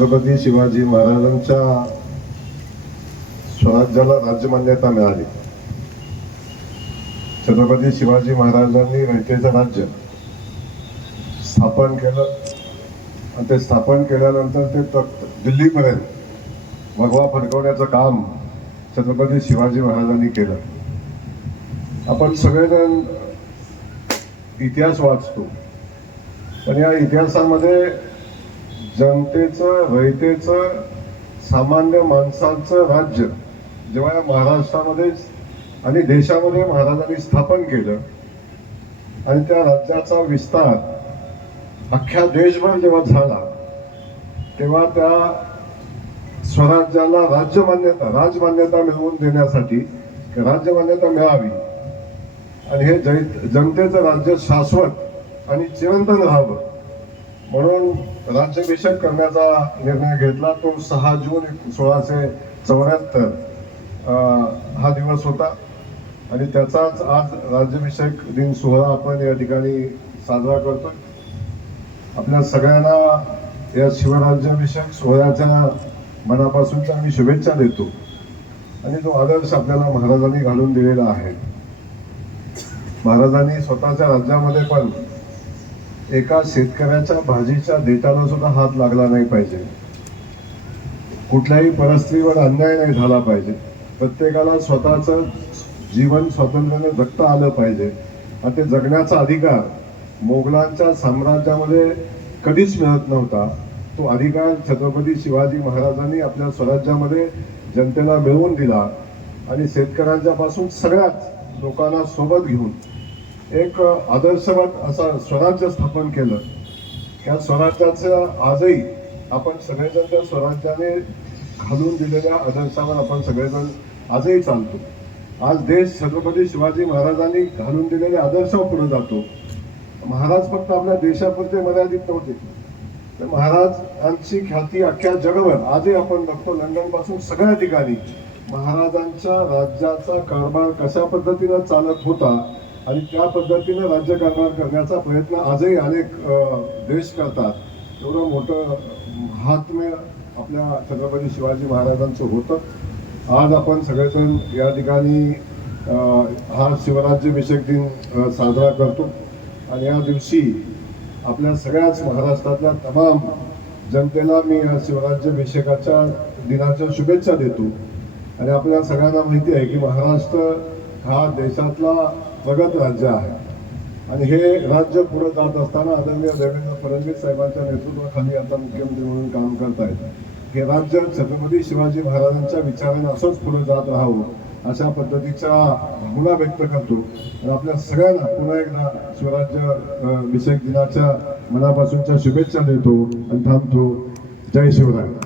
छत्रपती शिवाजी महाराजांच्या स्वराज्याला राज्यमान्यता मिळाली छत्रपती शिवाजी महाराजांनी रयतेचं राज्य स्थापन केलं आणि ते स्थापन केल्यानंतर ते दिल्लीपर्यंत भगवा फडकवण्याचं काम छत्रपती शिवाजी महाराजांनी केलं आपण सगळेजण इतिहास वाचतो पण या इतिहासामध्ये जनतेचं रयतेचं सामान्य माणसांचं राज्य जेव्हा या महाराष्ट्रामध्ये आणि देशामध्ये महाराजांनी स्थापन केलं आणि त्या राज्याचा विस्तार अख्ख्या देशभर जेव्हा झाला तेव्हा त्या स्वराज्याला राज्यमान्यता राजमान्यता मिळवून देण्यासाठी राज्यमान्यता मिळावी आणि हे जनतेचं राज्य शाश्वत आणि चिरंतन राहावं म्हणून राज्याभिषेक करण्याचा निर्णय घेतला तो सहा जून सोळाशे चौऱ्याहत्तर हा दिवस होता आणि त्याचाच आज राज्याभिषेक दिन सोहळा आपण या ठिकाणी साजरा करतो आपल्या सगळ्यांना या शिवराज्याभिषेक सोहळ्याच्या मनापासूनच्या आम्ही शुभेच्छा देतो आणि जो आदर्श आपल्याला महाराजांनी घालून दिलेला आहे महाराजांनी स्वतःच्या राज्यामध्ये पण एका शेतकऱ्याच्या भाजीच्या देताना सुद्धा हात लागला नाही पाहिजे कुठल्याही परस्त्रीवर अन्याय नाही झाला पाहिजे प्रत्येकाला स्वतःचं जीवन स्वातंत्र्याने जगता आलं पाहिजे आणि ते जगण्याचा अधिकार मोगलांच्या साम्राज्यामध्ये कधीच मिळत नव्हता तो अधिकार छत्रपती शिवाजी महाराजांनी आपल्या स्वराज्यामध्ये जनतेला मिळवून दिला आणि शेतकऱ्यांच्या पासून सगळ्याच लोकांना सोबत घेऊन एक आदर्शवत असा स्वराज्य स्थापन केलं त्या स्वराज्याचं आजही आपण सगळेजण त्या स्वराज्याने घालून दिलेल्या आदर्शावर आपण सगळेजण आजही चालतो आज देश छत्रपती शिवाजी महाराजांनी घालून दिलेले आदर्श पुढे जातो महाराज फक्त आपल्या देशापुरते मर्यादित नव्हते तर महाराजांची ख्याती अख्ख्या जगभर आजही आपण बघतो लंडनपासून सगळ्या ठिकाणी महाराजांच्या राज्याचा कारभार कशा पद्धतीनं चालत होता आणि त्या पद्धतीने राज्यकारभार करण्याचा प्रयत्न आजही अनेक देश करतात एवढं मोठं महात्म्य आपल्या छत्रपती शिवाजी महाराजांचं होतं आज आपण सगळेजण या ठिकाणी हा शिवराज्याभिषेक दिन साजरा करतो आणि या दिवशी आपल्या सगळ्याच महाराष्ट्रातल्या तमाम जनतेला मी या शिवराज्याभिषेकाच्या दिनाच्या शुभेच्छा देतो आणि आपल्या सगळ्यांना माहिती आहे की महाराष्ट्र हा देशातला जगत राज्य आहे आणि हे राज्य पुढे जात असताना आदरणीय देवेंद्र फडणवीस साहेबांच्या नेतृत्वाखाली आता मुख्यमंत्री म्हणून काम करत आहेत हे राज्य छत्रपती शिवाजी महाराजांच्या विचाराने असंच पुढे जात राहावं अशा पद्धतीचा भावना व्यक्त करतो आणि आपल्या सगळ्यांना पुन्हा एकदा स्वराज्य विषयक दिनाच्या मनापासूनच्या शुभेच्छा देतो आणि थांबतो जय शिवराय